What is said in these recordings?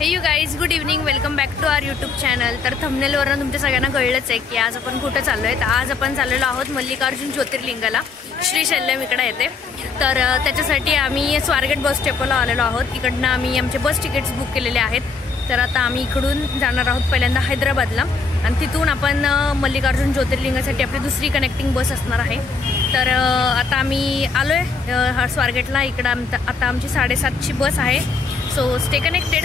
हे you guys, good evening, welcome back to our YouTube channel. तर थंबनेलवरून तुमच्या सगळ्यांना कळलंच आहे की आज आपण कुठं चाललो आहे। आज आपण चाललेलो आहोत मल्लिकार्जुन ज्योतिर्लिंगाला, श्रीशैल्यम इकडे येते। तर त्याच्यासाठी आम्ही स्वारगेट बस स्टॉपला आलेलो आहोत। इकडनं आम्ही आमचे बस तिकीट्स बुक केलेले आहेत। तर आता आम्ही इकडून जाणार आहोत पहिल्यांदा हैदराबादला आणि तिथून आपण मल्लिकार्जुन ज्योतिर्लिंगासाठी आपली दुसरी कनेक्टिंग बस असणार आहे। तर आता आम्ही आलो आहे स्वारगेटला। इकडं आता आमची 7:30ची बस आहे। So stay connected.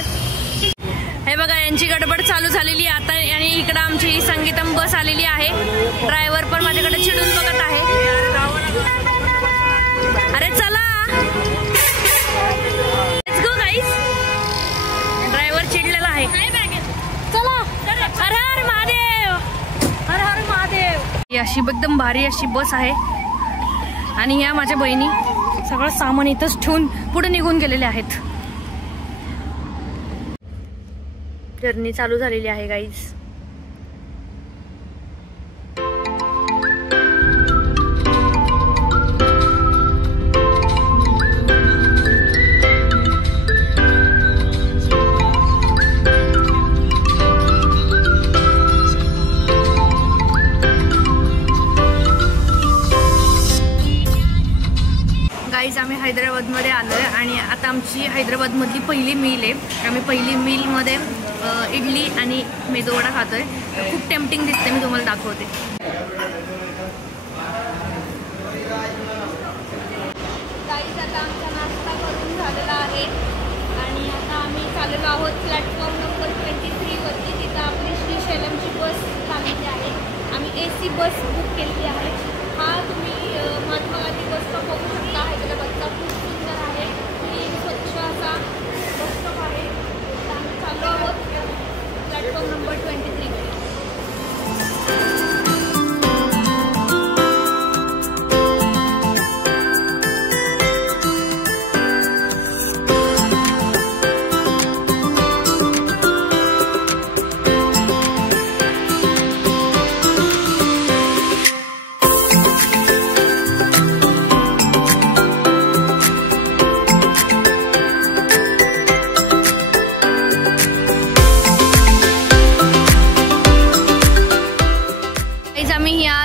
हे बघा, यांची गडबड चालू झालेली आता आणि इकडं आमची संगीतम बस आलेली आहे। ड्रायव्हर पण माझ्याकडे चिडून बघत आहे। अरे चला, लेट्स गो गाईज। ड्रायव्हर चिडलेला आहे। चला, हर हर महादेव, हर हर महादेव। ही अशी एकदम भारी अशी बस आहे आणि ह्या माझ्या बहिणी सगळं सामान इथंच ठेवून पुढे निघून गेलेले आहेत। जर्नी चालू झालेली आहे गाईज। गाईज, आम्ही हैदराबादमध्ये आलो आहे आणि आता आमची हैदराबादमधली पहिली मील आहे। आम्ही पहिली मीलमध्ये इडली आणि मेदूवडा खातोय। खूप टेम्पटिंग दिसते, मी तुम्हाला दाखवते। गाईज, आता आमचा नाश्ता करून झालेला आहे आणि आता आम्ही चाललेलो आहोत प्लॅटफॉर्म नंबर 23 वरती। तिथं आपली श्रीशैल्यमची बस चाललेली आहे। आम्ही AC बस बुक केलेली आहे। हा तुम्ही महात्मा गांधी बस स्टॉप बघू शकता हैदराबादचा। खूप सुंदर आहे, क्लीन स्वच्छ असा बस स्टॉप आहे। आम्ही चाललो आहोत प्लॅटफॉर्म नंबर 23 वर।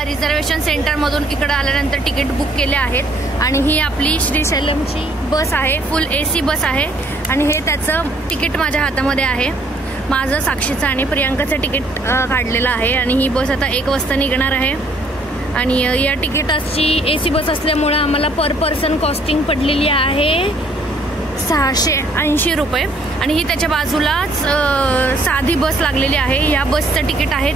रिझर्वेशन सेंटरमधून इकडे आल्यानंतर तिकीट बुक केले आहेत आणि ही आपली श्रीशैल्यमची बस आहे। फुल AC बस आहे आणि हे त्याचं तिकीट माझ्या हातामध्ये आहे। माझं, साक्षीचं आणि प्रियांकाचं तिकीट काढलेलं आहे आणि ही बस आता 1 वाजता निघणार आहे। आणि या तिकिटाची AC बस असल्यामुळे आम्हाला पर पर्सन कॉस्टिंग पडलेली आहे 680 रुपये आणि ही त्याच्या बाजूलाच साधी बस लागलेली आहे। या बसचं तिकीट आहे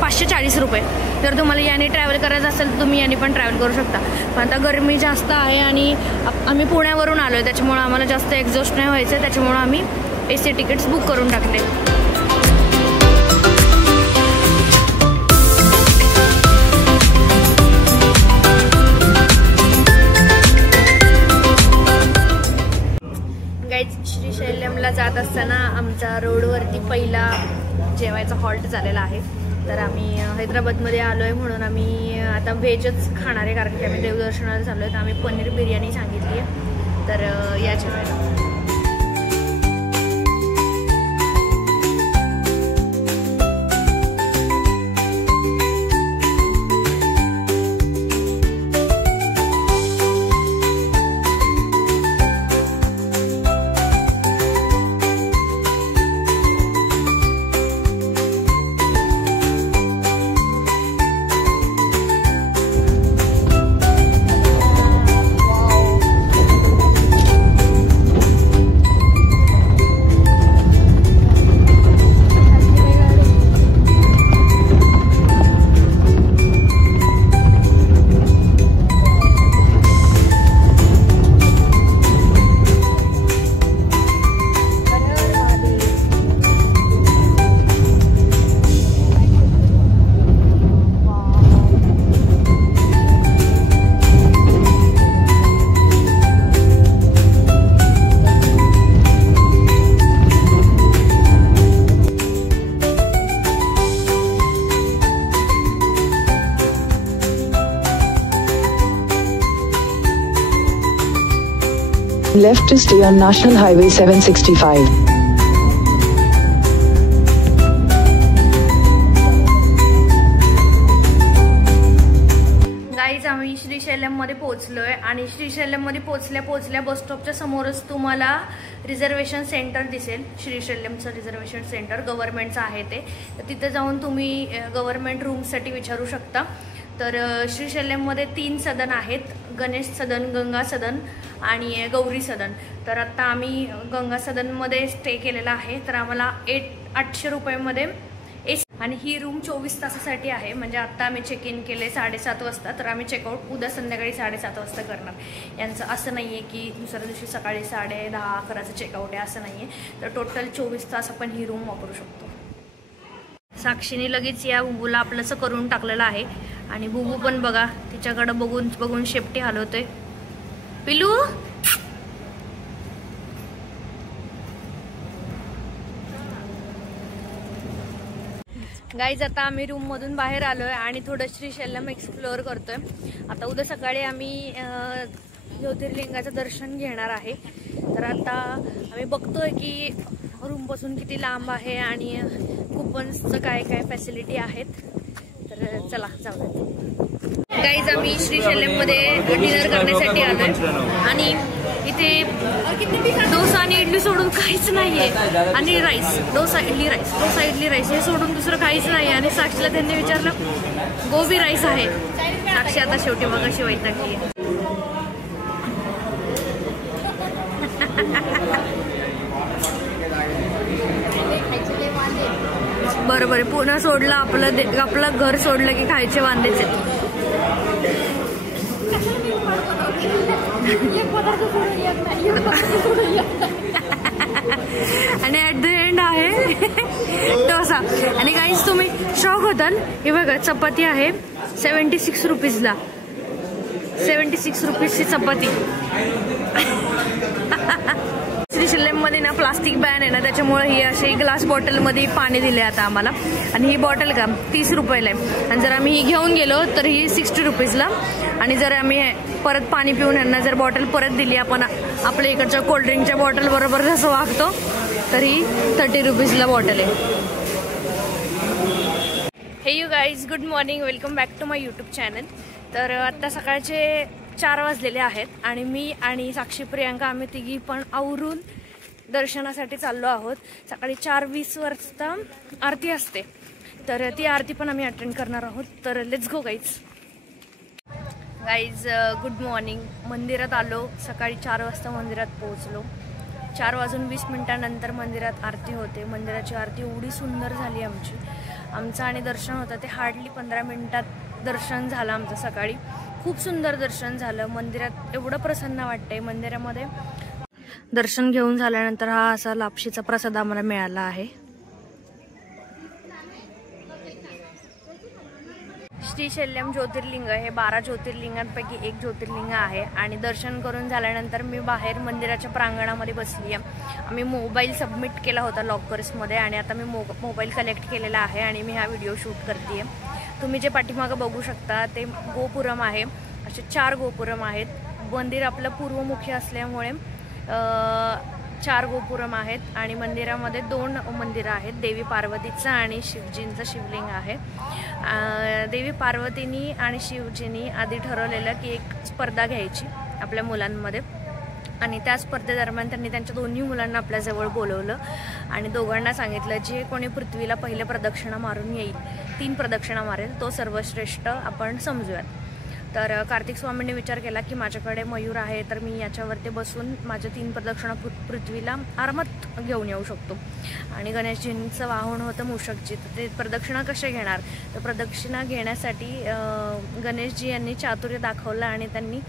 540 रुपये। जर तुम्हाला याने ट्रॅव्हल करायचं असेल तर तुम्ही याने पण ट्रॅव्हल करू शकता। पण आता गरमी जास्त आहे आणि आम्ही पुण्यावरून आलो आहे, त्याच्यामुळे आम्हाला जास्त एक्झॉस्ट नाही व्हायचं, त्याच्यामुळे आम्ही AC तिकीट्स बुक करून टाकले। श्रीशैल्यमला जात असताना आमचा रोडवरती पहिला जेवायचा हॉल्ट झालेला आहे। तर आम्ही हैदराबादमध्ये आलो आहे म्हणून आम्ही आता व्हेजच खाणार आहे, कारण की आम्ही देवदर्शनाला झालो आहे। तर आम्ही पनीर बिर्याणी सांगितली आहे, तर या जेवायला। Left to stay on National Highway 765. श्रीशैल्यममध्ये पोहोचलोय आणि श्रीशैल्यममध्ये पोहोचल्या बस स्टॉपच्या समोरच तुम्हाला रिझर्वेशन सेंटर दिसेल. श्रीशैल्यमचं रिझर्वेशन सेंटर गव्हर्नमेंटचं आहे ते. तर तिथे जाऊन तुम्ही गव्हर्नमेंट रूमसाठी विचारू शकता. तर श्रीशैल्यममध्ये 3 सदन आहेत, गणेश सदन, गंगा सदन आणि गौरी सदन. तर आत्ता आम्ही गंगा सदनमध्ये स्टे केलेला आहे. तर आम्हाला 800 रुपयामध्ये आणि ही रूम 24 तासासाठी आहे. म्हणजे आत्ता आम्ही चेक इन केले 7:30 वाजता, तर आम्ही चेकआउट उद्या संध्याकाळी 7:30 वाजता करणार. यांचं असं नाही आहे की दुसऱ्या दिवशी सकाळी 10:30-11चं चेकआउट आहे, असं नाही आहे. तर टोटल 24 तास आपण ही रूम वापरू शकतो. साक्षीने लगेच या बुबूला आपलंसं करून टाकलेलं आहे आणि बुबू पण बघा तिच्याकडे बघून बघून शेपटी हलवतोय. पिलू गाईज, आता आम्ही रूम मधून बाहेर आलोय आणि थोडं श्रीशैल्यम एक्सप्लोअर करतोय. आता उद्या सकाळी आम्ही ज्योतिर्लिंगाचं दर्शन घेणार आहे. तर आता आम्ही बघतोय की रूम पासून किती लांब आहे आणि कुपन्सचं काय काय फॅसिलिटी आहेत. तर चला जाऊया. गाईज, आम्ही श्रीशैल्यममध्ये डिनर करण्यासाठी आलोय आणि इथे डोसा आणि इडली सोडून काहीच नाहीये. आणि राईस, डोसा इडली राईस हे सोडून दुसरं काहीच नाही. आणि साक्षीला त्यांनी विचारलं गोबी राईस आहे. साक्षी आता शेवटी बघा शिवाय टाकली. बरोबर आहे, पुन्हा सोडलं आपलं घर सोडलं की खायचे वांदेच आहेत. आणि ऍट द एंड आहे डोसा. आणि काहीच तुम्ही शॉक होताल. हे बघा चपाती आहे 76 रुपीजला. 76 रुपीजची चपाती. श्रीशैल्यममध्ये ना प्लास्टिक बॅन आहे ना, त्याच्यामुळे ही अशी ग्लास बॉटलमध्ये पाणी दिले आता आम्हाला. आणि ही बॉटल का 30 रुपयाला आहे. आणि जर आम्ही ही घेऊन गेलो तर ही 60 रुपीजला. आणि जर आम्ही परत पाणी पिऊन यांना जर बॉटल परत दिली आपण आपल्या इकडच्या कोल्ड्रिंकच्या बॉटल बरोबर जसं वागतो, तर ही 30 रुपीजला बॉटल आहे. Hey you guys, good morning, welcome back to my YouTube channel. तर आत्ता सकाळचे 4 वाजलेले आहेत आणि मी आणि साक्षी प्रियांका आम्ही तिघी पण आवरून दर्शनासाठी चाललो आहोत. सकाळी 4:20 वाजता आरती असते, तर ती आरती पण आम्ही अटेंड करणार आहोत. तर let's go guys. Good morning. मंदिरात आलो, सकाळी 4 वाजता मंदिरात पोहोचलो. 4:20 मंदिरात आरती होते. मंदिराची आरती एवढी सुंदर झाली आमचं आणि दर्शन होतं ते हार्डली 15 मिनिटात दर्शन झालं आमचं सकाळी. खूप सुंदर दर्शन झालं. मंदिरात एवढं प्रसन्न वाटतंय. मंदिरामध्ये दर्शन घेऊन झाल्यानंतर हा असा लापशीचा प्रसाद आम्हाला मिळाला आहे. श्रीशैल्यम ज्योतिर्लिंग हे 12 ज्योतिर्लिंगांपैकी एक ज्योतिर्लिंग आहे. आणि दर्शन करून झाल्यानंतर मी बाहेर मंदिराच्या प्रांगणामध्ये बसली आहे. आम्ही मोबाईल सबमिट केला होता लॉकर्समध्ये आणि आता मी मोबाईल कलेक्ट केलेला आहे आणि मी हा व्हिडिओ शूट करते. तुम्ही जे पाठीमागं बघू शकता ते गोपुरम आहे. असे 4 गोपुरम आहेत. मंदिर आपलं पूर्वमुखी असल्यामुळे 4 गोपुरम आहेत. आणि मंदिरामध्ये 2 मंदिरं आहेत, देवी पार्वतीचं आणि शिवजींचं शिवलिंग आहे. देवी पार्वतीनी आणि शिवजींनी आधी ठरवलेलं की एक स्पर्धा घ्यायची आपल्या मुलांमध्ये. आणि त्या स्पर्धेदरम्यान त्यांनी त्यांच्या दोन्ही मुलांना आपल्याजवळ बोलवलं आणि दोघांना सांगितलं जे कोणी पृथ्वीला पहिल्या प्रदक्षिणा मारून येईल, 3 प्रदक्षिणा मारेल, तो सर्वश्रेष्ठ आपण समजूयात. तर कार्तिक स्वामींनी विचार केला की माझ्याकडे मयूर आहे, तर मी याच्यावरती बसून माझ्या 3 प्रदक्षिणा पृथ्वीला आरामात घेऊन येऊ शकतो. आणि गणेशजींचं वाहन होतं मूषकजी. तर ते प्रदक्षिणा कसे घेणार, तर प्रदक्षिणा घेण्यासाठी गणेशजी यांनी चातुर्य दाखवलं आणि त्यांनी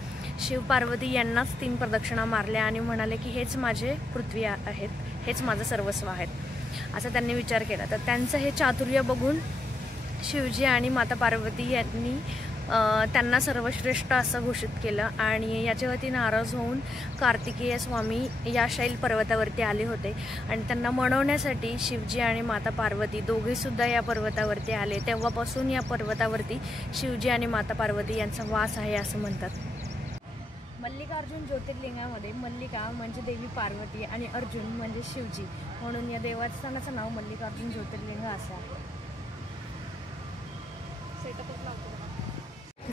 शिव पार्वती यांनाच 3 प्रदक्षिणा मारल्या आणि म्हणाले की हेच माझे पृथ्वी आहेत, हेच माझं सर्वस्व आहेत, असं त्यांनी विचार केला. तर त्यांचं हे चातुर्य बघून शिवजी आणि माता पार्वती यांनी त्यांना सर्वश्रेष्ठ असं घोषित केलं. आणि याच्यावरती नाराज होऊन कार्तिकेय स्वामी या शैल पर्वतावरती आले होते आणि त्यांना मनवण्यासाठी शिवजी आणि माता पार्वती दोघेसुद्धा या पर्वतावरती आले. तेव्हापासून या पर्वतावरती शिवजी आणि माता पार्वती यांचा वास आहे असं म्हणतात. मल्लिकार्जुन ज्योतिर्लिंगामध्ये मल्लिका म्हणजे देवी पार्वती आणि अर्जुन म्हणजे शिवजी, म्हणून या देवस्थानाचं नाव मल्लिकार्जुन ज्योतिर्लिंग असं आहे.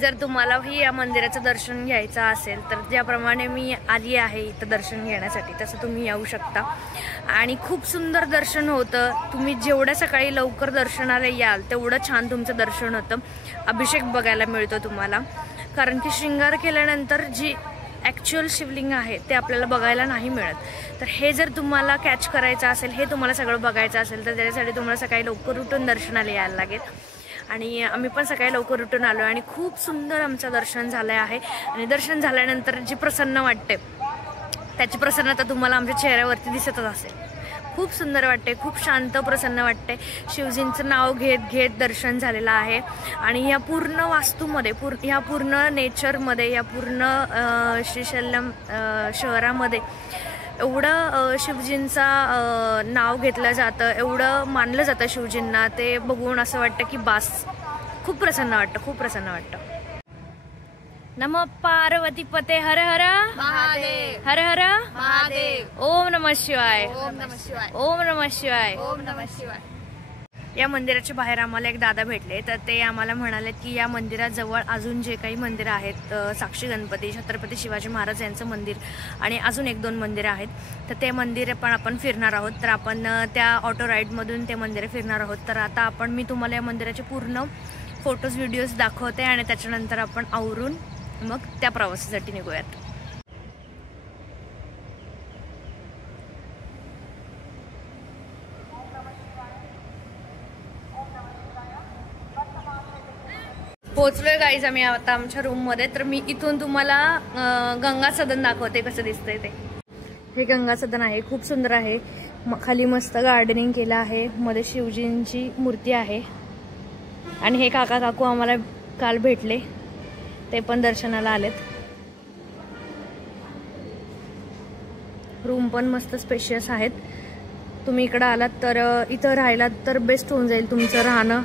जर तुम्हालाही या मंदिराचं दर्शन घ्यायचं असेल तर ज्याप्रमाणे मी आली आहे इथं दर्शन घेण्यासाठी तसं तुम्ही येऊ शकता आणि खूप सुंदर दर्शन होतं। तुम्ही जेवढ्या सकाळी लवकर दर्शनाला याल तेवढं छान तुमचं दर्शन होतं। अभिषेक बघायला मिळतो तुम्हाला, कारण की शृंगार केल्यानंतर जी ॲक्च्युअल शिवलिंग आहे ते आपल्याला बघायला नाही मिळत। तर हे जर तुम्हाला कॅच करायचं असेल, हे तुम्हाला सगळं बघायचं असेल तर त्याच्यासाठी तुम्हाला सकाळी लवकर उठून दर्शनाला यायला लागेल। आणि आम्ही पण सकाळी लवकर उठून आलो आणि खूप सुंदर आमचं दर्शन झालं आहे। आणि दर्शन झाल्यानंतर जी प्रसन्न वाटते त्याची प्रसन्नता तुम्हाला आमच्या चेहऱ्यावरती दिसतच असेल। खूप सुंदर वाटते, खूप शांत प्रसन्न वाटते। शिवजींचं नाव घेत घेत दर्शन झालेलं आहे आणि या पूर्ण वास्तूमध्ये ह्या पूर्ण नेचरमध्ये या पूर्ण श्रीशैल्यम शहरामध्ये एवढं शिवजींचा नाव घेतलं जातं, एवढं मानलं जातं शिवजींना, ते बघून असं वाटतं की बास, खूप प्रसन्न वाटतं, खूप प्रसन्न वाटतं। नमः पार्वती पते हर हर महादेव, हर हर महादेव, ओम नमः शिवाय, ओम नमः शिवाय, ओम नमः शिवाय, ओम नमः शिवाय। या मंदिराच्या बाहेर आम्हाला एक दादा भेटले, तर ते आम्हाला म्हणाले की या मंदिराजवळ अजून जे काही मंदिरं आहेत, साक्षी गणपती, छत्रपती शिवाजी महाराज यांचं मंदिर आणि अजून 1-2 मंदिरं आहेत, तर ते मंदिर पण आपण फिरणार आहोत। तर आपण त्या ऑटो राईडमधून ते मंदिरं फिरणार आहोत। तर आता मी तुम्हाला या मंदिराचे पूर्ण फोटोज व्हिडिओज दाखवते आणि त्याच्यानंतर आपण आवरून मग त्या प्रवासासाठी निघूयात। पोहोचलोय गाईज आम्ही आता आमच्या रूममध्ये। तर मी इथून तुम्हाला गंगा सदन दाखवते कसं दिसतंय ते। हे गंगा सदन आहे, खूप सुंदर आहे। खाली मस्त गार्डनिंग केलं आहे, मध्ये शिवजींची मूर्ती आहे आणि हे काका काकू आम्हाला काल भेटले, ते पण दर्शनाला आलेत। रूम पण मस्त स्पेशियस आहेत। तुम्ही इकडे आलात तर इथं राहिलात तर बेस्ट होऊन जाईल तुमचं राहणं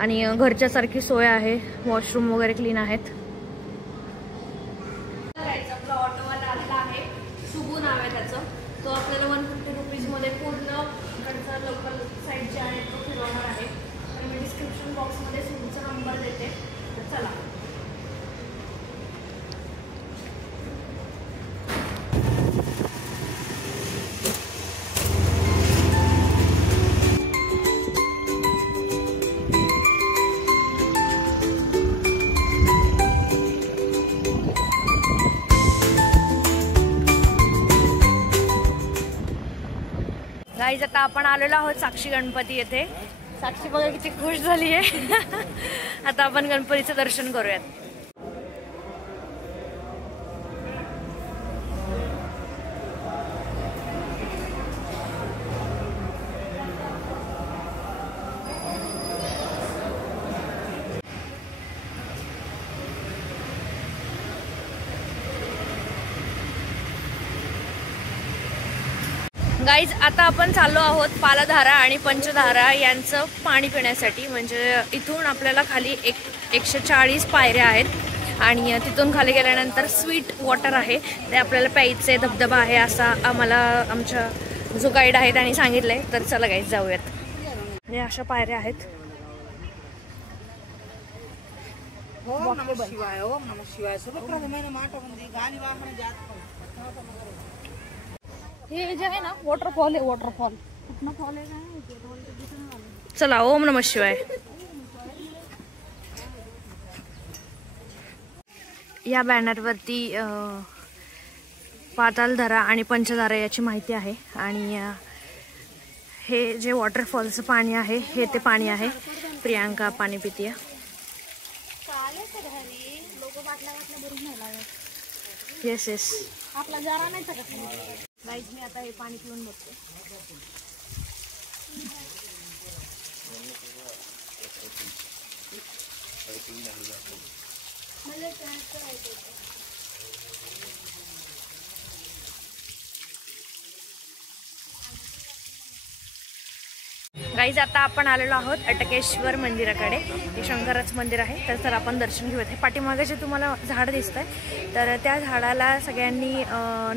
आणि घरच्या सारखी सोय आहे, वॉशरूम वगैरे क्लीन आहेत। आपला ऑटोवाला आलेला आहे, शुभू नाव आहे त्याचं, तो आपल्याला 150 रुपीजमध्ये पूर्ण इकडचा लोकल साईड जे आहे तो फिरवणार आहे। तर मी डिस्क्रिप्शन बॉक्समध्ये शुभूचा नंबर देते, तर चला। गाईज आता आपण आलेलो आहोत साक्षी गणपती येथे। साक्षी बघा किती खुश झाली आहे। आता आपण गणपतीचं दर्शन करूयात। गाईज आता आपण चाललो आहोत पालाधारा आणि पंचधारा यांचं पाणी पिण्यासाठी। म्हणजे इथून आपल्याला खाली 140 पायऱ्या आहेत आणि तिथून खाली गेल्यानंतर स्वीट वॉटर आहे, ते आपल्याला प्यायचे धबधबा आहे असं आम्हाला आमच्या जो गाईड आहे त्यांनी सांगितलंय। तर चला गाईज जाऊयात। हे अशा पायऱ्या आहेत। ओम नमः शिवाय, ओम नमः शिवाय। सर्वप्रथमेन माटबंदी गाली वाहन जात। हे जे आहे ना वॉटरफॉल आहे, वॉटरफॉल कुठनं फॉल आहे काय, चला ओम नमः शिवाय। या बॅनरवरती पातालधारा आणि पंचधारा याची माहिती आहे आणि हे जे वॉटरफॉलचं पाणी आहे हे ते पाणी आहे। प्रियांका पाणी पितीये। येस येस, आपला जरा नाही गाईज मी आता हे पाणी पिऊन बघते। गाईज आता आपण आलेलो आहोत अटकेश्वर मंदिराकडे। हे शंकराचं मंदिर आहे, तर आपण दर्शन घेऊयात। हे पाठीमागे जे तुम्हाला झाड दिसतंय तर त्या झाडाला सगळ्यांनी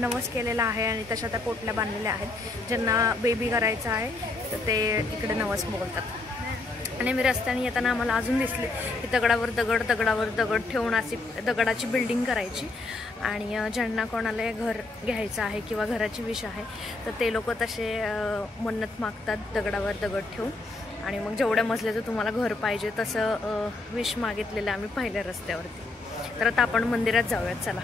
नवस केलेला आहे आणि तशा त्या पोटल्या बांधलेल्या आहेत। ज्यांना बेबी करायचं आहे तर ते इकडे नवस बोलतात। आणि आम्ही रस्त्याने येताना आम्हाला अजून दिसले की दगडावर दगड ठेवून अशी दगडाची बिल्डिंग करायची आणि ज्यांना कोणाला घर घ्यायचं आहे किंवा घराची विश आहे तर ते लोक तसे मन्नत मागतात दगडावर दगड ठेवून आणि मग जेवढ्या मजल्याचं तुम्हाला घर पाहिजे तसं विश मागितलेलं आम्ही पाहिलं रस्त्यावरती. तर आता आपण मंदिरात जाऊयात चला.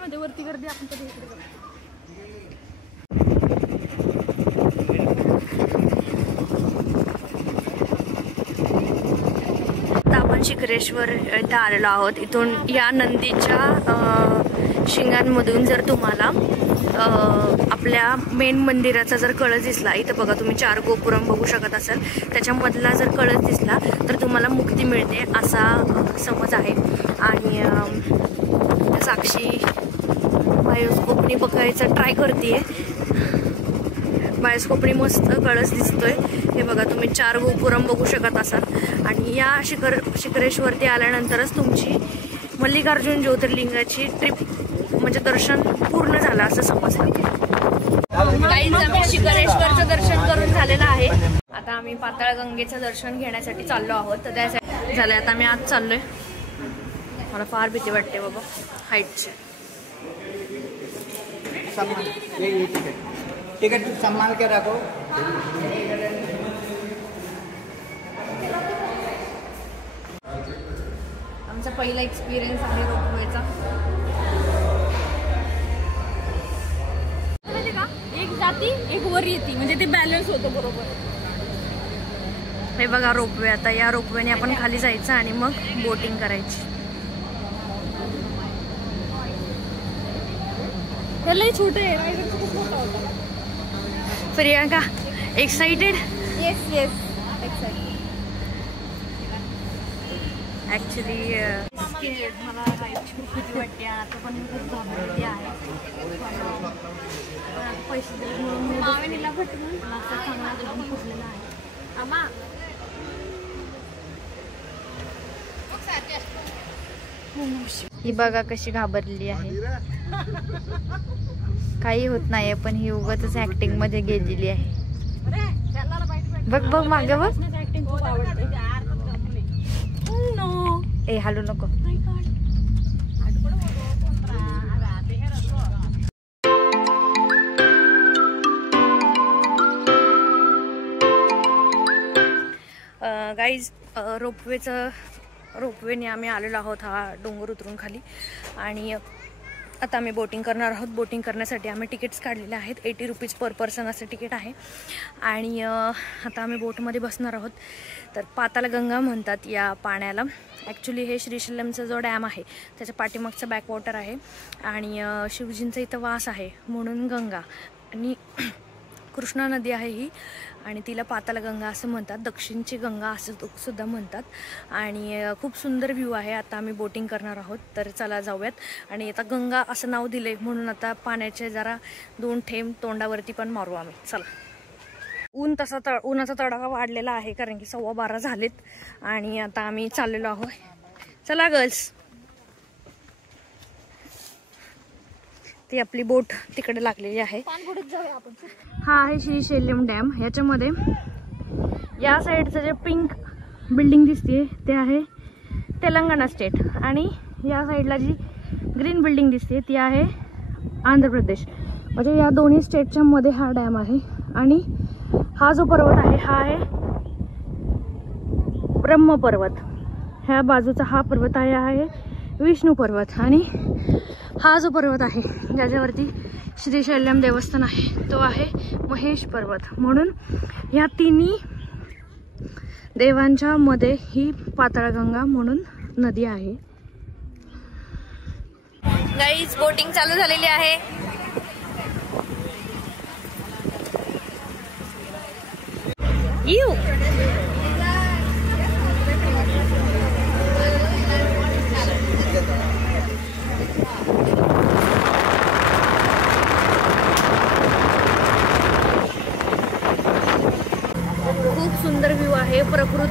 मध्ये वरती गर्दी आपण कधी इकडे जाऊ. आपण शिखरेश्वर इथं आलेलो आहोत. इथून या नंदीच्या शिंगांमधून जर तुम्हाला आपल्या मेन मंदिराचा जर कळस दिसला, इथं बघा तुम्ही 4 गोपुरम बघू शकत असाल, त्याच्यामधला जर कळस दिसला तर तुम्हाला मुक्ती मिळते असा समज आहे. आणि साक्षी बायोस्कोपनी बघायचा ट्राय करते. बायोस्कोपनी मस्त कळस दिसतोय. हे बघा तुम्ही 4 गोपुरम बघू शकत असाल आणि या शिखरेश्वरती आल्यानंतरच तुमची मल्लिकार्जुन ज्योतिर्लिंगाची ट्रिप म्हणजे दर्शन पूर्ण झालं असं समजलं. शिखरेश्वरचं दर्शन करून झालेलं आहे. आता आम्ही पाताळगंगेचं दर्शन घेण्यासाठी चाललो आहोत. तर त्यासाठी झालंय आता आम्ही आज चाललोय. मला फार भीती वाटते बाबा हाईटची. टिकट संभाल के रखो. आमचा पहिला एक्सपिरियन्स आहे रोपवेचा. एक जाती एक वर येते म्हणजे ते बॅलन्स होतं बरोबर. हे बघा रोपवे. आता या रोपवेने आपण खाली जायचं आणि मग बोटिंग करायची. छोटे Priyanka excited? Yes yes excited. Actually मला राईडची खूप भीती वाटते. आता पण मी खूप घाबरलेली आहे. पैसे देऊन मावेनीला भेटून असं चांगला जाऊन फुटलेला आहे. आम्हा ही बघा कशी घाबरलेली आहे. काही होत नाही पण ही उगाचच ऍक्टिंग मध्ये गेलेली आहे. बघ बघ मागे बघ. ए हालू नको. गाईज रोपवेने आम्ही आलेलो आहोत हा डोंगर उतरून खाली. आणि आता आम्ही बोटिंग करणार आहोत. बोटिंग करण्यासाठी आम्ही तिकीट्स काढलेले आहेत. 80 रुपीज पर पर्सन असं तिकीट आहे. आणि आता आम्ही बोटमध्ये बसणार आहोत. तर पाताळगंगा म्हणतात या पाण्याला. ॲक्च्युली हे श्रीशैल्यमचा जो डॅम आहे त्याच्या पाठीमागचा बॅकवॉटर आहे आणि शिवजींचा इथं वास आहे म्हणून गंगा. आणि कृष्णा नदी आहे ही आणि तिला पाताळगंगा असं म्हणतात. दक्षिणची गंगा असं सुद्धा म्हणतात. आणि खूप सुंदर व्ह्यू आहे. आता आम्ही बोटिंग करणार आहोत. तर चला जाऊयात. आणि आता गंगा असं नाव दिलंय म्हणून आता पाण्याचे जरा 2 थेंब तोंडावरती पण मारू आम्ही. चला. उन्हाचा तडाखा वाढलेला आहे कारण की 12:15 झालेत आणि आता आम्ही चाललेलो आहोत. चला गर्ल्स. ती आपली बोट तिकडे लागलेली आहे. हा आहे श्रीशैल्यम डॅम. याच्यामध्ये या साईडचं जे पिंक बिल्डिंग दिसते ते आहे तेलंगणा स्टेट आणि या साईडला जी ग्रीन बिल्डिंग दिसते ती आहे आंध्र प्रदेश. म्हणजे या दोन्ही स्टेटच्या मध्ये हा डॅम आहे. आणि हा जो पर्वत आहे हा आहे ब्रह्म पर्वत. ह्या बाजूचा हा पर्वत आहे विष्णू पर्वत. आणि हा जो पर्वत आहे ज्याच्यावरती श्रीशैल्यम देवस्थान आहे तो आहे महेश पर्वत. म्हणून या तिन्ही देवांच्या मध्ये ही पाताळगंगा म्हणून नदी आहे. गाईज बोटिंग चालू झालेली आहे.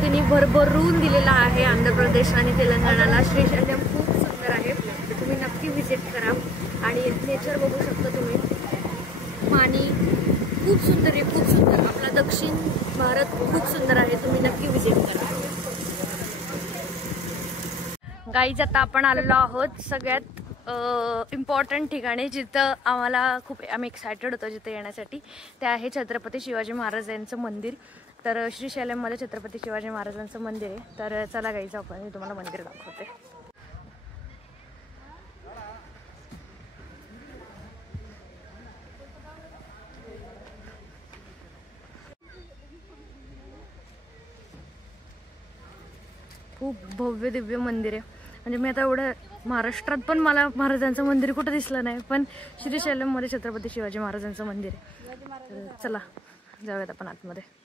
त्यांनी भरभरून दिलेला आहे आंध्र प्रदेश आणि तेलंगणाला. श्रीशैल्यम खूप सुंदर आहे, तुम्ही नक्की व्हिजिट करा. आणि नेचर बघू शकता तुम्ही, पाणी खूप सुंदर आहे, खूप सुंदर. आपला दक्षिण भारत खूप सुंदर आहे, तुम्ही नक्की व्हिजिट करा. गाईज आता आपण आलेलो आहोत सगळ्यात इम्पॉर्टंट ठिकाणी जिथं आम्ही एक्सायटेड होतो जिथं येण्यासाठी. ते आहे छत्रपती शिवाजी महाराज यांचं मंदिर. तर श्रीशैल्यममध्ये छत्रपती शिवाजी महाराजांचं मंदिर आहे. तर चला गाईज आपण मी तुम्हाला मंदिर दाखवते. खूप भव्य दिव्य मंदिर आहे. म्हणजे मी आता एवढं महाराष्ट्रात पण मला महाराजांचं मंदिर कुठं दिसलं नाही, पण श्रीशैल्यममध्ये छत्रपती शिवाजी महाराजांचं मंदिर आहे. चला जाऊयात आपण आतमध्ये.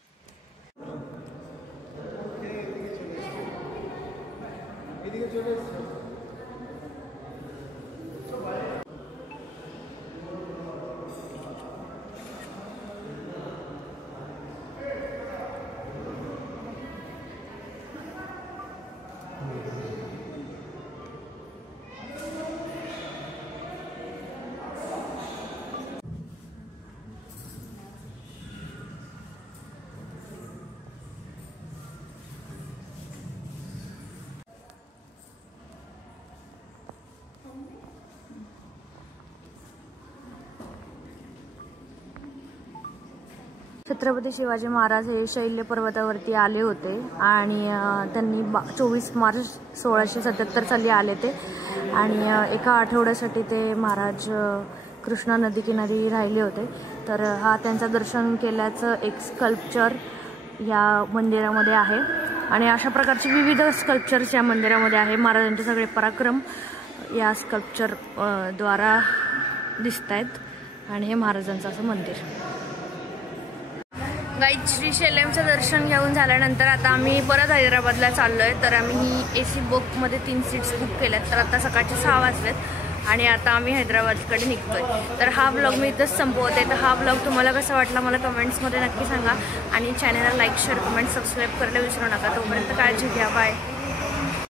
छत्रपती शिवाजी महाराज हे शैल्य पर्वतावरती आले होते आणि त्यांनी 24 मार्च 1677 साली आले ते. आणि एका आठवड्यासाठी ते महाराज कृष्णा नदी किनारी राहिले होते. तर हा त्यांचं दर्शन केल्याचं एक स्कल्पचर या मंदिरामध्ये आहे. आणि अशा प्रकारचे विविध स्कल्पचर्स या मंदिरामध्ये आहे. महाराजांचे सगळे पराक्रम या स्कल्पचर द्वारा दिसत आहेत. आणि हे महाराजांचं असं मंदिर. गाईज श्रीशैल्यमचं दर्शन घेऊन झाल्यानंतर आता आम्ही परत हैदराबादला चाललो आहे. तर आम्ही ही AC बुकमध्ये 3 सीट्स बुक केल्यात. तर आता सकाळचे 6 वाजलेत आणि आता आम्ही हैदराबादकडे निघतोय. तर हा ब्लॉग मी इथंच संपवते. तर हा ब्लॉग तुम्हाला कसा वाटला मला कमेंट्समध्ये नक्की सांगा. आणि चॅनलला लाईक शेअर कमेंट सबस्क्राईब करायला विसरू नका. तोपर्यंत काळजी घ्या. बाय.